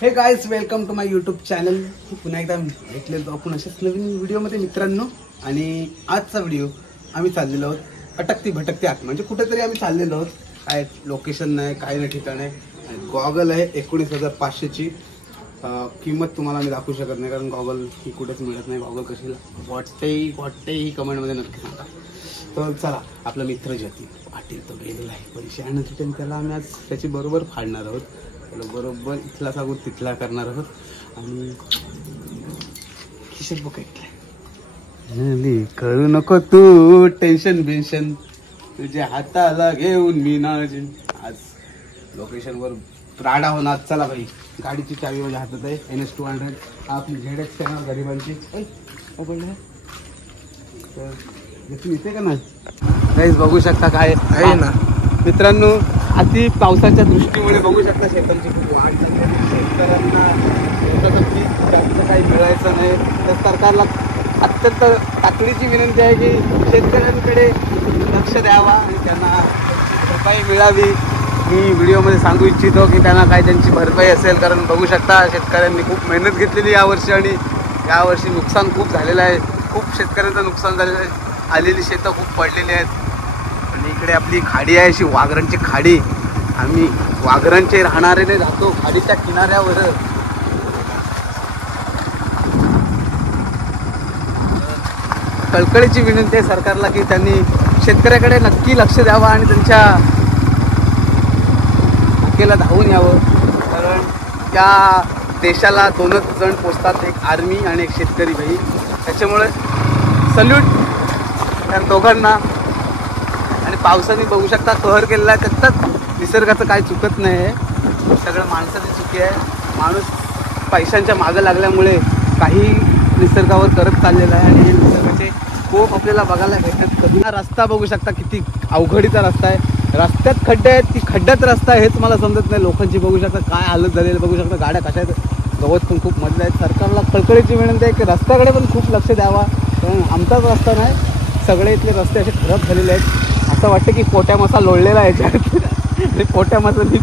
हे guys, welcome to my YouTube channel. पुन्हा एकदा भेटलेलो आपण अशाच नवीन व्हिडिओमध्ये मित्रांनो. आणि आजचा व्हिडिओ आम्ही चाललेलो आहोत अटकती भटकती आत, म्हणजे कुठेतरी आम्ही चाललेलो आहोत. काय लोकेशन नाही, काय नाही, ठिकाण आहे. गॉगल आहे 19,500ची. किंमत तुम्हाला मी दाखवू शकत नाही कारण गॉगल ही कुठेच मिळत नाही. गॉगल कशी वाटते ही कमेंटमध्ये नक्की सांगा. तर चला, आपला मित्र जतीन पाटील तो गेलेला आहे पैसे आणण्यासाठी. त्याला आम्ही आज त्याची बरोबर फाडणार आहोत. त्याला बरोबर इथला सांगू तिथला करणार आहोत. आणि खिशात बुक ऐकलाय, करू नको तू टेन्शन बेन्शन, तुझ्या हाताला घेऊन मी नाजिन. आज लोकेशनवर राडा होणार. चला भाई, गाडीची चावी माझ्या हातात आहे. NS200 आपली ZX आहे गरिबांची. येते का नाही काहीच बघू शकता. काय आहे ना मित्रांनो, अति पावसाच्या दृष्टीमुळे बघू शकता शेतांची खूप वाढ झाली. शेतकऱ्यांना पीक जास्त काही मिळायचं नाही. तर सरकारला अत्यंत तातडीची विनंती आहे की शेतकऱ्यांकडे लक्ष द्यावा आणि त्यांना भरपाई मिळावी. मी व्हिडिओमध्ये सांगू इच्छितो की त्यांना काय त्यांची भरपाई असेल. कारण बघू शकता शेतकऱ्यांनी खूप मेहनत घेतलेली यावर्षी आणि यावर्षी नुकसान खूप झालेलं आहे. खूप शेतकऱ्यांचं नुकसान झालेलं आहे. आलेली शेतं खूप पडलेली आहेत. आणि इकडे आपली खाडी आहे, अशी वाघरांची खाडी. आम्ही वाघरांचे राहणारे राहतो खाडीच्या किनाऱ्यावर. कळकळीची विनंती आहे सरकारला की त्यांनी शेतकऱ्याकडे नक्की लक्ष द्यावं आणि त्यांच्या हाकेला धावून यावं. कारण त्या देशाला दोनच जण पोचतात, एक आर्मी आणि एक शेतकरी भाई. त्याच्यामुळे सल्यूट त्या दोघांना. आणि पावसाने बघू शकता कहर केलेला आहे. त्याच्यात निसर्गाचं काय चुकत नाही आहे, सगळं माणसाची चुकी आहे. माणूस पैशांच्या मागं लागल्यामुळे काही निसर्गावर करत चाललेला आहे. आणि निसर्गाचे खूप आपल्याला बघायला भेटत. कधी हा रस्ता बघू शकता किती अवघडीचा रस्ता आहे. रस्त्यात खड्डे आहेत की खड्ड्यात रस्ता आहे हेच मला समजत नाही. लोकांची बघू शकता काय हालत झालेली बघू शकता. गाड्या कशा आहेत, गवत पण खूप मधलं आहेत. सरकारला कळकळीची विनंती आहे की रस्त्याकडे पण खूप लक्ष द्यावा. कारण आमचाच रस्ता नाही, सगळे इथले रस्ते असे खराब झालेले आहेत. असं वाटतं की पोट्या मसा लोळलेला आहे याच्यात. पोट्या मसानी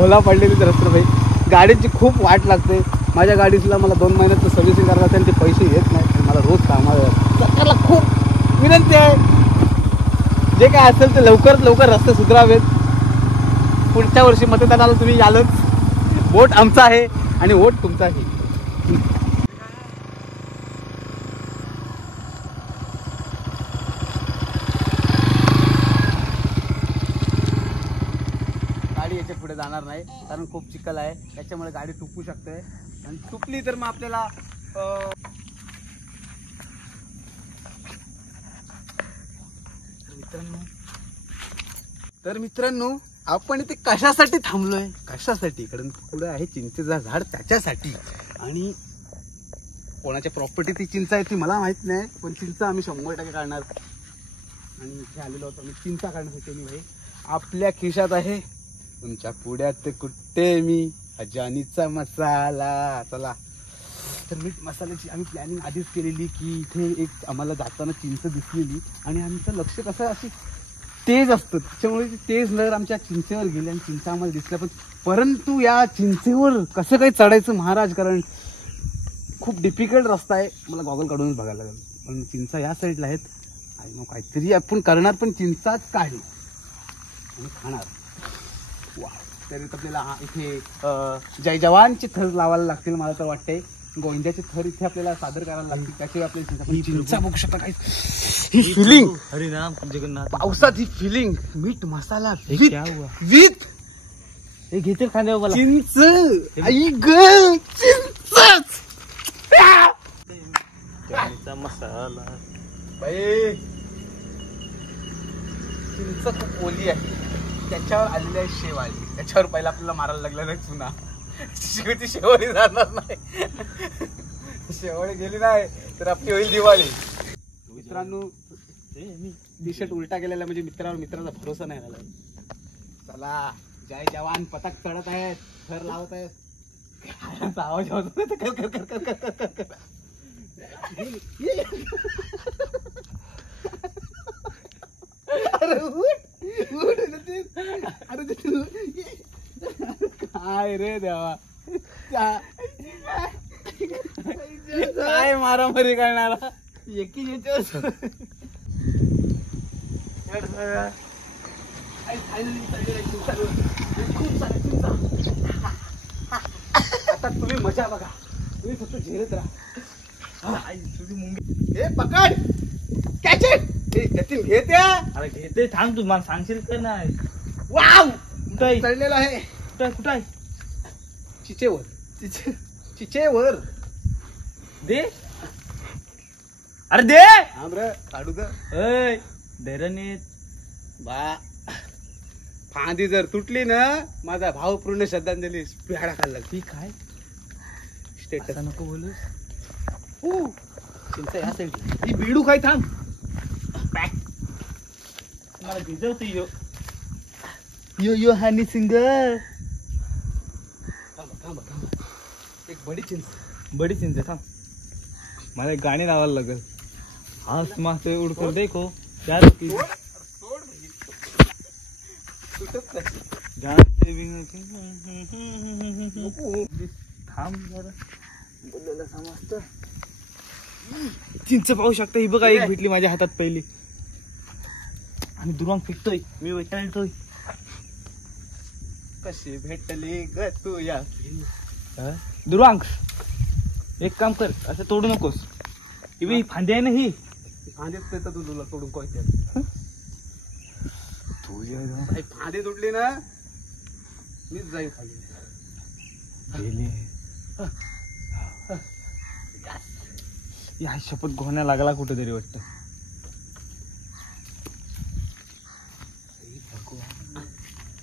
ओला पडलेली रस्ते भाई. गाडीची खूप वाट लागते. माझ्या गाडीला मला 2 महिन्याचं सर्व्हिसिंग करायला लागतं आणि ते पैसे येत नाही. मला रोज कामाला सरकारला खूप विनंती आहे, जे काय असेल ते लवकरात लवकर रस्ते सुधारावेत. पुढच्या वर्षी मतदानाला तुम्ही यालच. वोट आमचा आहे आणि वोट तुमचा आहे. गाडी याच्या पुढे जाणार नाही कारण खूप चिखल आहे. त्याच्यामुळे गाडी तुपू शकते आणि तुपली तर मग आपल्याला मित्रांनो आपण इथे कशासाठी थांबलोय, कशासाठी? कारण पुढे आहे चिंचेचं झाड, त्याच्यासाठी. आणि कोणाच्या प्रॉपर्टी ती चिंच आहे ती मला माहित नाही, पण चिंच आम्ही 100% काढणार. आणि इथे आलेलो होतो आम्ही चिंचा काढण्यासाठी. भाई आपल्या खिशात आहे, तुमच्या पुढ्यात कुठे मी अजानीचा मसाला. चला, तर मीठ मसाल्याची आम्ही प्लॅनिंग आधीच केलेली की इथे एक आम्हाला जाताना चिंच दिसलेली आणि आमचं लक्ष कसं अशी तेज असतं, त्याच्यामुळे ती तेज नजर आमच्या चिंचेवर गेली आणि चिंचा आम्हाला दिसल्या. पण परंतु या चिंचेवर कसं काही चढायचं महाराज, कारण खूप डिफिकल्ट रस्ता आहे. मला गॉगल काढूनच बघायला लागेल. पण चिंचा या साईडला आहेत. आणि मग काहीतरी आपण करणार, पण चिंचाच काढली आणि खाणार. वा, तरी आपल्याला इथे जय जवानचे थर लावायला लागतील मला तर वाटतंय. गोविंद्याचे थर इथे आपल्याला सादर करायला लागतील. त्याशिवाय आपल्याला चिंचा बघू शकता. काय ही फिलिंग, हरिनाम जगन्नाथ, पावसात ही फिलिंग, मीठ मसाला विथ हे घेते खांद्यावर चिंच. आई ग, चिंच मसाला बाई. चिंच खूप ओली आहे, त्याच्यावर आलेली आहे शेवाळी. त्याच्यावर पहिला आपल्याला मारायला लागला नाही चुना. शेवटी शेवाळी जाणार नाही. शेवाळी गेली नाही तर आपली होईल दिवाळी. मित्रांनो, टी शर्ट उलटा केलेला म्हणजे मित्राचा भरोसा नाही झाला. चला, जय जवान पतक चढत आहेत, थर लावत आहेत. आवाज होतो. अरे काय रे देवा. काय मारामारी करणारा एकी आता तुम्ही मजा बघा, तुम्ही फक्त झेलत राहा. हे पकड कॅच त्यातील घे त्या. अरे घेते थांब, तू मला सांगशील का नाही. वाव कुठे चढलेला आहे. कुठे चिचेवर चिचेवर दे. अरे दे आम्र काढू द धैर्याने बा. फांदी जर तुटली ना, माझा भाव पूर्ण श्रद्धांजली पिहाडा खाल्ला. ती काय स्टेटस नको बोलूस. चिंचा ह्या साईडला. ती बिडू काय थांब. पॅक मला भिजवते यो यो यो हानी सिंग. थांबा थांबा थांबा. एक बडी चिंच. बडी चिंच थांब, मला एक गाणी लावायला लागेल. आसमां से उड़कर देखो प्यार की जानते भी नहीं. थांब जरा, बोललेलं समजतं. चिंच पाहू शकता, ही बघा एक भेटली माझ्या हातात पहिली. आणि दुरांग फेकतोय, मी वैताळतोय. कशी भेटली ग तू या. दुरांग एक काम कर, असं तोडू नकोस. ही फांदी आहे ना, ही फांदीच देतात तू तुला तोडून कोयत्या. तू फांदी तुटली ना, मीच जाईल खाली. या शपथ घोण्या लागला कुठेतरी वाटत.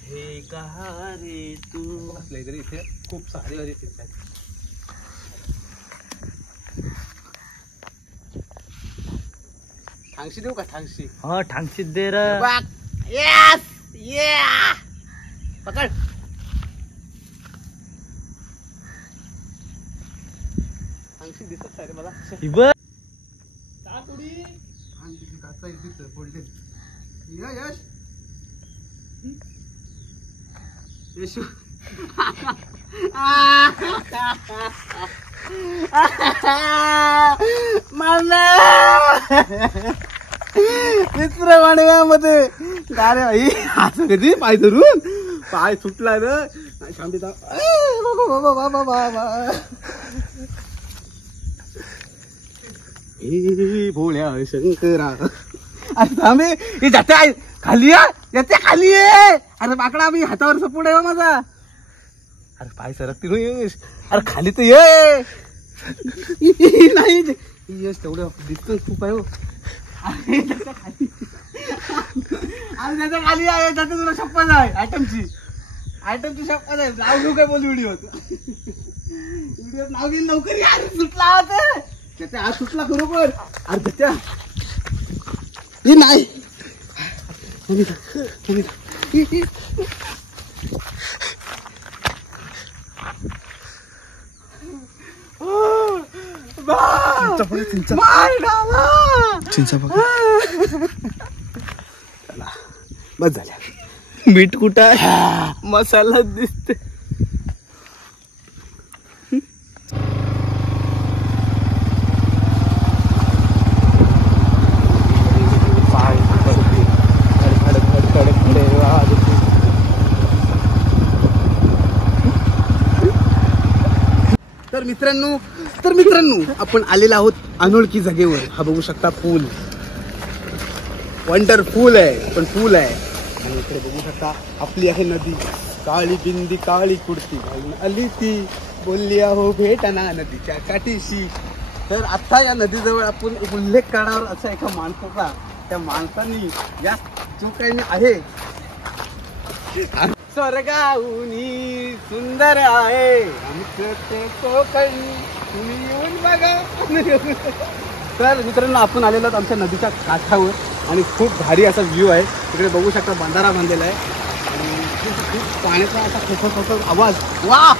हे कहा रे तू. असले तरी इथे खूप सारी वारी चिंच आहेत. ठांगशी देऊ का ठांगशी. हा ठांगशीत दे रे. यस ये पकड. ठांगशी दिसत आहे रे मला. ही बघ यश यशू. मित्र मांडव्यामध्ये गारे भाई असं कधी पाय धरून पाय सुटला ना. शांती बाबा बाबा बाबा हे भोळ्या शंकरा. अरे थांबे, हे जाते आहे खाली. याते खाली आहे. अरे माकडा, मी हातावर सपोर्ट आहे माझा. अरे पाय सरकते नाही. अरे खाली तर ये नाही. यश तेवढं दिसतोय खूप आहे. अरे त्याच्या खाली आहे. त्याचं तुला शपथ आहे. आयटमची शपथ आहे. नाव घेऊ काय बोल व्हिडिओत. व्हिडिओत नाव घेऊन लवकर यार. सुटला आहात त्याचा हात सुटला खरोबर. अरे त्याच्या हे नाही. चिंचा बघ. बस झाल्या. मीठ कुठं आहे, मसाला दिसते. तर मित्रांनो आपण आलेलो आहोत अनोळखी जागेवर. हा बघू शकता पूल. वंडरफुल आहे, पण पूल आहे. आणि इकडे बघू शकता आपली आहे नदी. काळी बिंदी काळी कुर्ती घालून आली ती, बोलली हो भेटना नदीच्या काठीशी. तर आता या नदीजवळ आपण उल्लेख करणार असा एका माणसाचा. त्या माणसाने या जो काही आहे स्वर्गाहुनी सुंदर आहे आमचं ते कोकण, तुम्ही येऊन बघा. तर मित्रांनो आपण आलेलो आहोत आमच्या नदीच्या काठावर आणि खूप भारी असा व्ह्यू आहे. तिकडे बघू शकता बंधारा बांधलेला आहे आणि खूप पाण्याचा असा खोखो आवाज. वा.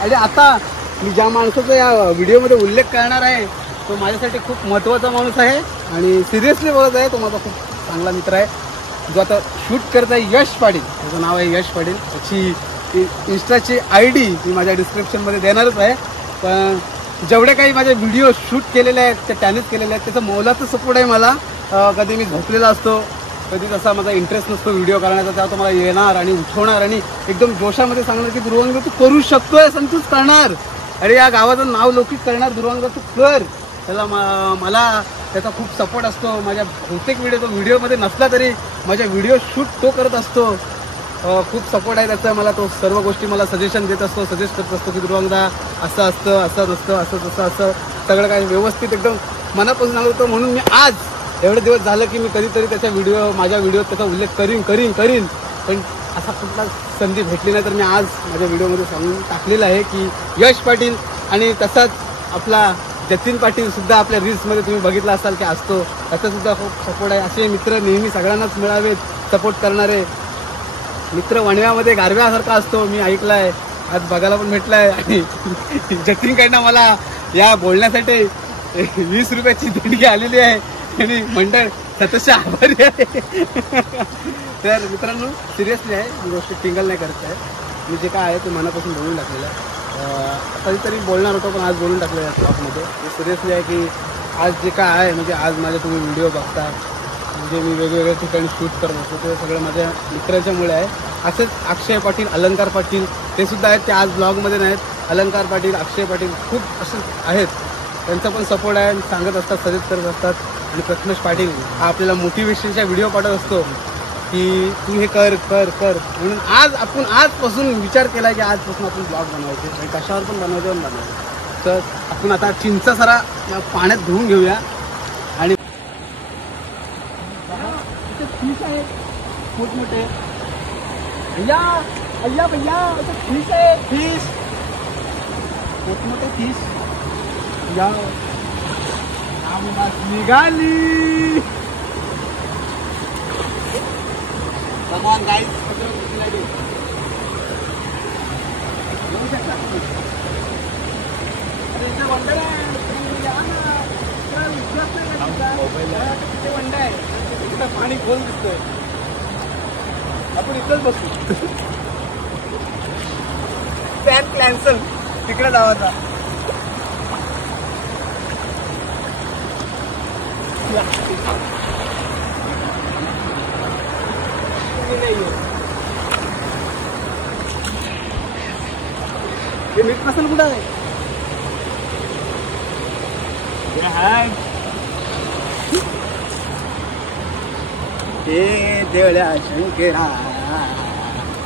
आणि आता मी ज्या माणसाचा या व्हिडिओमध्ये उल्लेख करणार आहे तो माझ्यासाठी खूप महत्त्वाचा माणूस आहे आणि सिरियसली बोलत आहे. तो माझा खूप चांगला मित्र आहे जो आता शूट करत आहे. यश पाटील, त्याचं नाव आहे यश पाटील. त्याची इंस्टाची ID मी माझ्या डिस्क्रिप्शनमध्ये देणारच आहे. पण जेवढे काही माझे व्हिडिओ शूट केलेले आहेत ते त्यानेच केलेले आहेत. त्याचा मोलाचा सपोर्ट आहे मला. कधी मी झोपलेला असतो, कधी तसा माझा इंटरेस्ट नसतो व्हिडिओ करण्याचा, तेव्हा तो मला येणार आणि उठवणार आणि एकदम जोशामध्ये सांगणार की ध्रुवांग तू करू शकतोय, संतूच करणार, अरे या गावाचं नाव लौकिक करणार ध्रुवांग तू कर. त्याला मला त्याचा खूप सपोर्ट असतो. माझ्या बहुतेक व्हिडिओमध्ये नसला तरी माझ्या व्हिडिओ शूट तो करत असतो. खूप सपोर्ट आहे त्याचा मला. तो सर्व गोष्टी मला सजेशन देत असतो, सजेस्ट करत असतो की ध्रुवांगदा असं असतं, असं नसतं, असं तसं असं सगळं काही व्यवस्थित एकदम मनापासून सांगतो. म्हणून मी आज एवढे दिवस झालं की मी कधीतरी त्याच्या माझ्या व्हिडिओत त्याचा उल्लेख करीन. पण असा कुठला संधी भेटली नाही तर मी आज माझ्या व्हिडिओमध्ये सांगून टाकलेलं आहे की यश पाटील आणि तसाच आपला जतीन पाटील सुद्धा आपल्या रील्समध्ये तुम्ही बघितला असाल की असतो, त्याचा सुद्धा खूप सपोर्ट आहे. असे मित्र नेहमी सगळ्यांनाच मिळावेत, सपोर्ट करणारे मित्र. वणव्यामध्ये गारव्यासारखा असतो मी ऐकलाय, आज बघायला पण भेटलाय. आणि जतीनकडनं मला या बोलण्यासाठी 20 रुपयाची देणगी आलेली आहे आणि मंडळ सततचे आभारी आहे. तर मित्रांनो सिरियसली आहे ही गोष्ट, टिंगल नाही करत आहे. मी जे काय आहे ते मनापासून बोलून टाकलेलं आहे. कधीतरी बोलणार होतो पण आज बोलून टाकलं या ब्लॉगमध्ये. मी सिरियसली आहे की आज जे काय आहे म्हणजे आज माझे तुम्ही व्हिडिओ बघता म्हणजे मी वेगवेगळ्या ठिकाणी शूट करत असतो ते सगळं माझ्या मित्राच्यामुळे आहे. असंच अक्षय पाटील, अलंकार पाटील ते सुद्धा आहेत, ते आज ब्लॉगमध्ये नाहीत. अलंकार पाटील, अक्षय पाटील खूप असे आहेत, त्यांचा पण सपोर्ट आहे, सांगत असतात, सजेस्ट करत असतात. आणि प्रथमेश पाटील हा आपल्याला मोटिवेशनच्या व्हिडिओ पाठवत असतो की तू हे कर कर कर. म्हणून आजपासून विचार केला की आजपासून आपण ब्लॉग बनवायचे आणि कशावर पण बनवायचे. तर आपण आता चिंचा सारा पाण्यात धुवून घेऊया. आणि फिश आहे मोठमोठे, भैया फिश आहे, फिश मोठमोठे फिश या निघाली. Come on guys, पाणी खोल दिसतोय, आपण इथंच बसू. प्लॅन कॅन्सल, तिकडे जावाचा. हे मीठ मसाला कुठं आहे? हे देवळ्या शंकरा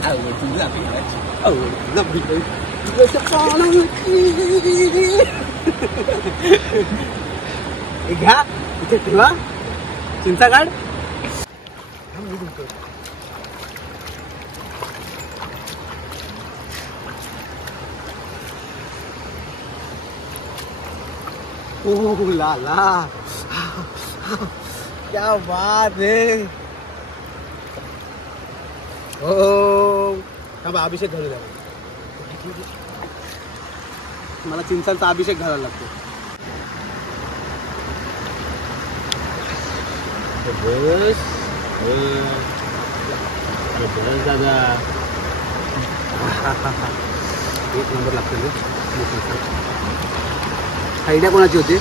आवड तुझा पिकाची, आवड तुझा पिकाची. घ्या इथे ठेवा चिंचा काढ. ओह लाला क्या बात है. हो अभिषेक घालू द्या मला. चिंचांचा अभिषेक घालायला लागतो. बस दादा एक नंबर लागतो. आयडिया कोणाची होती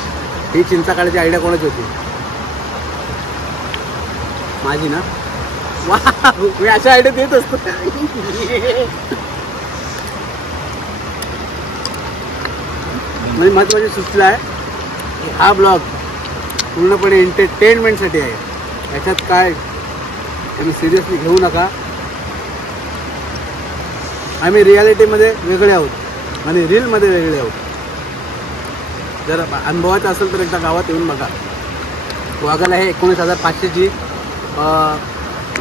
ही चिंचा काढायची? आयडिया कोणाची होती? माझी ना. वा मी अशा आयडिया देत असतो. म्हणजे महत्वाची सूचना आहे हा ब्लॉग पूर्णपणे एंटरटेनमेंटसाठी आहे. याच्यात काय तुम्ही सिरियसली घेऊ नका. आम्ही रियालिटीमध्ये वेगळे आहोत आणि रीलमध्ये वेगळे आहोत. जर अनुभवायचं असेल तर एकदा गावात येऊन बघा. गॉगल आहे 19,500ची.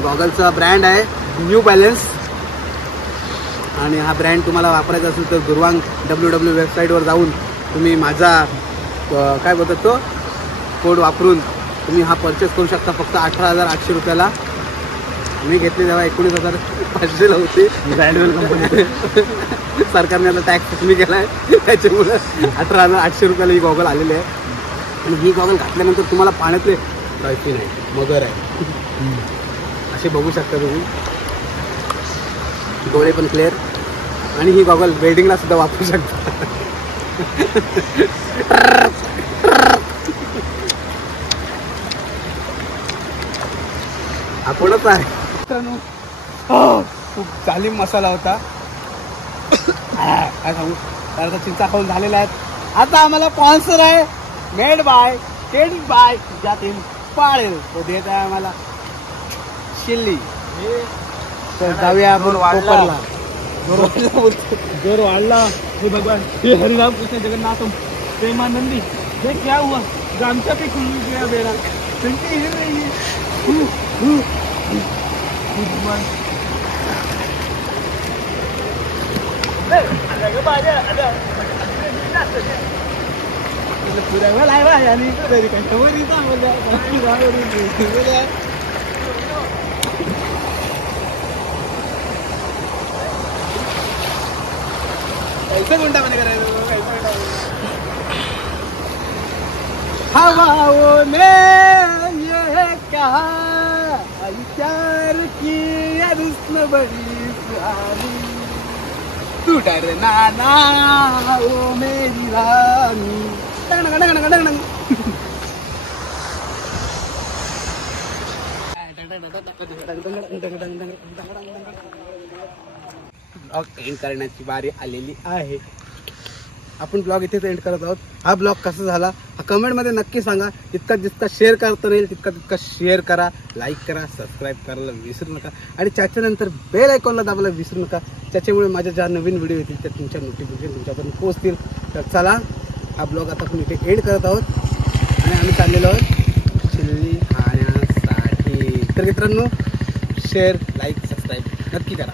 गॉगलचा ब्रँड आहे न्यू बॅलन्स. आणि हा ब्रँड तुम्हाला वापरायचा असेल तर ध्रुवांग www वेबसाईटवर जाऊन तुम्ही माझा काय बोलतात तो कोड वापरून तुम्ही हा परचेस करू शकता फक्त 18,800 रुपयाला. मी घेतली तेव्हा 19,500ला होती. ब्रँडवेल कंपनी सरकारने आता टॅक्स कमी केला आहे त्याच्यामुळे 18,800 रुपयाला ही गॉगल आलेली आहे. आणि ही गॉगल घातल्यानंतर तुम्हाला पाण्यातले डॉल्फिन आहे, मगर आहे असे बघू शकता तुम्ही. डोळे पण क्लिअर. आणि ही गॉगल वेडिंगला सुद्धा वापरू शकता. आपणच आहे मित्रांनो. खूप जालीम मसाला होता. काय सांगू, तर चिंचा खाऊन झालेल्या आहेत. आता आम्हाला स्पॉन्सर आहे मेड बाय टेड बाय ज्यातील पाळेल तो देत आहे आम्हाला शिल्ली. तर जाऊया आपण कोपरला. जोर वाढला. हे भगवान, हे हरिराम कृष्ण जगन्नाथ प्रेमानंदी, ये क्या हुआ? गामछा पे खुल गया मेरा. संख्या हिल रही है. भगवान पुऱ्या लायवा आणि तरी काय खबर कैसा गुंडा बने करायचं. हवाओं ने ये कहा प्यार की रुस्न बड़ी सुहानी, तू डरना ना ओ मेरी रानी. ब्लॉग एंड करण्याची बारी आलेली आहे. आपण ब्लॉग इथेच एंड करत आहोत. हा ब्लॉग कसा झाला हा कमेंटमध्ये नक्की सांगा. जितका शेअर करता येईल तितका शेअर करा, लाईक करा, सबस्क्राईब करायला विसरू नका आणि त्याच्यानंतर बेल आयकॉनला दाबायला विसरू नका. त्याच्यामुळे माझ्या ज्या नवीन व्हिडिओ येतील त्या तुमच्या नोटिफिकेशन तुमच्यापर्यंत पोहोचतील. तर चला हा ब्लॉग आता आपण इथे एंड करत आहोत आणि आम्ही चाललेलो आहोत चिल्ली खाण्यासाठी. तर मित्रांनो शेअर, लाईक, सबस्क्राईब नक्की करा.